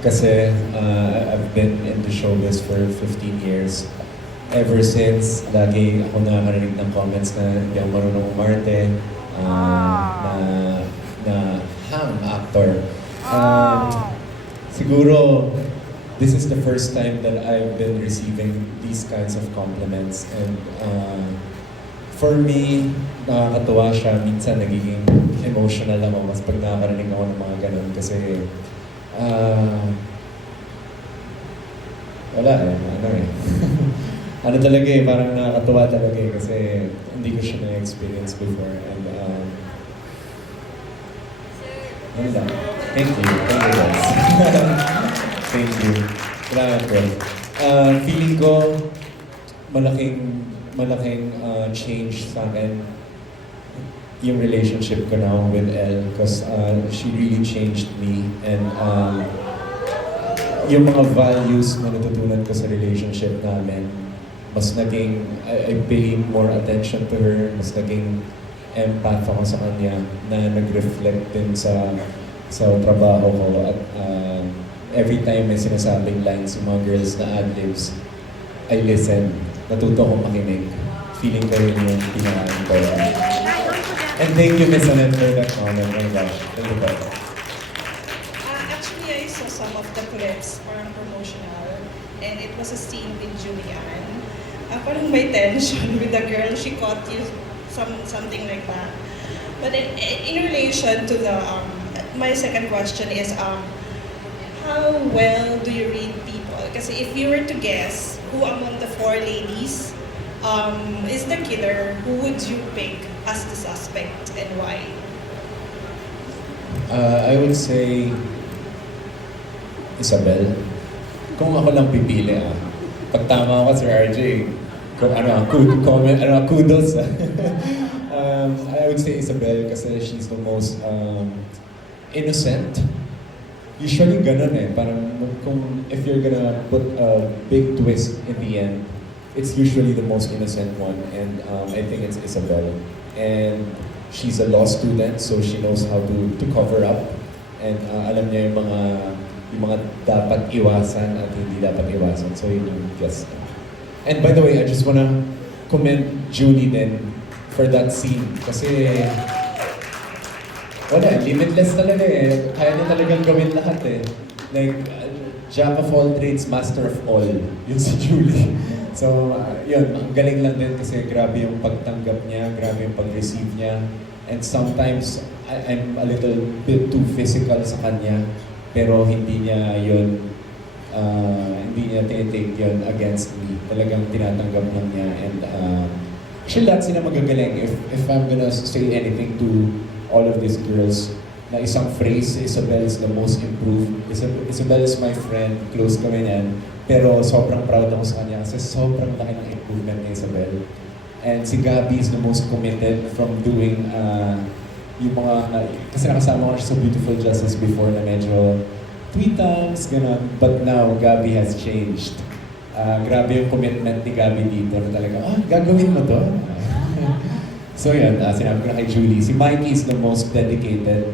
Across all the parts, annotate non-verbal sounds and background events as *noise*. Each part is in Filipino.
kasi uh, I've been in the showbiz for 15 years. Ever since, lagi ako nakakarinig ng comments na hindi ako marunong umarte, uh, na, na ham actor. Um, siguro, this is the first time that I've been receiving these kinds of compliments. And uh, for me, nakakatuwa siya. Minsan nagiging emotional ako mas pag nakakarinig ako ng mga ganun. Kasi, ah, wala eh. Ano eh. *laughs* ano talaga eh, parang nakakatuwa talaga eh. Kasi hindi ko siya na-experience before. And, um, yun lang. Thank you. Thank you guys. *laughs* Thank you. Salamat po. Uh, feeling ko, malaking malaking uh, change sa akin yung relationship ko now with Elle because uh, she really changed me and um, yung mga values na natutunan ko sa relationship namin mas naging I, I pay more attention to her mas naging empath ako sa kanya na nag-reflect din sa sa trabaho ko at uh, every time may sinasabing lines yung mga girls na ad-libs I listen natuto akong makinig. Feeling ko yun yung pinaka-important. And thank you, Miss Annette, for that comment. Oh my gosh. Thank you, po. Uh, actually, I saw some of the clips, parang promotional, and it was a scene with Julianne. Uh, parang may tension *laughs* with the girl, she caught you, some something like that. But in, in relation to the, um, my second question is, um, how well do you read people? Because if you were to guess, who among the four ladies um, is the killer, who would you pick as the suspect and why? Uh, I would say, Isabel. Kung ako lang pipili, ah. Pag tama ako, Sir RJ, kung ano, kud, comment, ano, kudos. *laughs* um, I would say Isabel kasi she's the most um, innocent. Usually ganun eh, parang kung if you're gonna put a big twist in the end, it's usually the most innocent one and um, I think it's Isabel. And she's a law student so she knows how to to cover up and uh, alam niya yung mga yung mga dapat iwasan at hindi dapat iwasan. So yun yung guess. And by the way, I just wanna commend Julie then for that scene kasi wala, limitless talaga eh. Kaya niya talagang gawin lahat eh. Like, jack of all trades, master of all. Yun si Julie. So, uh, yun, ang galing lang din kasi grabe yung pagtanggap niya, grabe yung pag-receive niya. And sometimes, I, I'm a little bit too physical sa kanya. Pero hindi niya yun, uh, hindi niya tinitake yun against me. Talagang tinatanggap lang niya. And uh, actually, lahat sila magagaling. If, if I'm gonna say anything to all of these girls na isang phrase, Isabel is the most improved. Isabel, is my friend, close kami niyan. Pero sobrang proud ako sa kanya kasi sobrang laki ng improvement ni Isabel. And si Gabby is the most committed from doing uh, yung mga, uh, kasi nakasama ko siya sa Beautiful Justice before na medyo tweetams, gano'n. But now, Gabby has changed. Uh, grabe yung commitment ni Gabby dito na talaga, ah, gagawin mo to? *laughs* So yun, uh, sinabi ko na kay Julie, si Mikey is the most dedicated.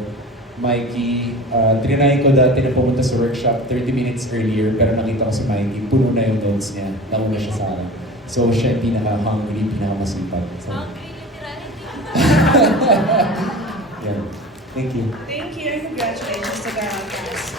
Mikey, uh, trinay ko dati na pumunta sa workshop 30 minutes earlier, pero nakita ko si Mikey, puno na yung notes niya, nauna siya sa akin. So siya yung pinaka-hungry, pinaka-masipag. So, Okay, literally. *laughs* yeah. Thank you. Thank you and congratulations to the cast.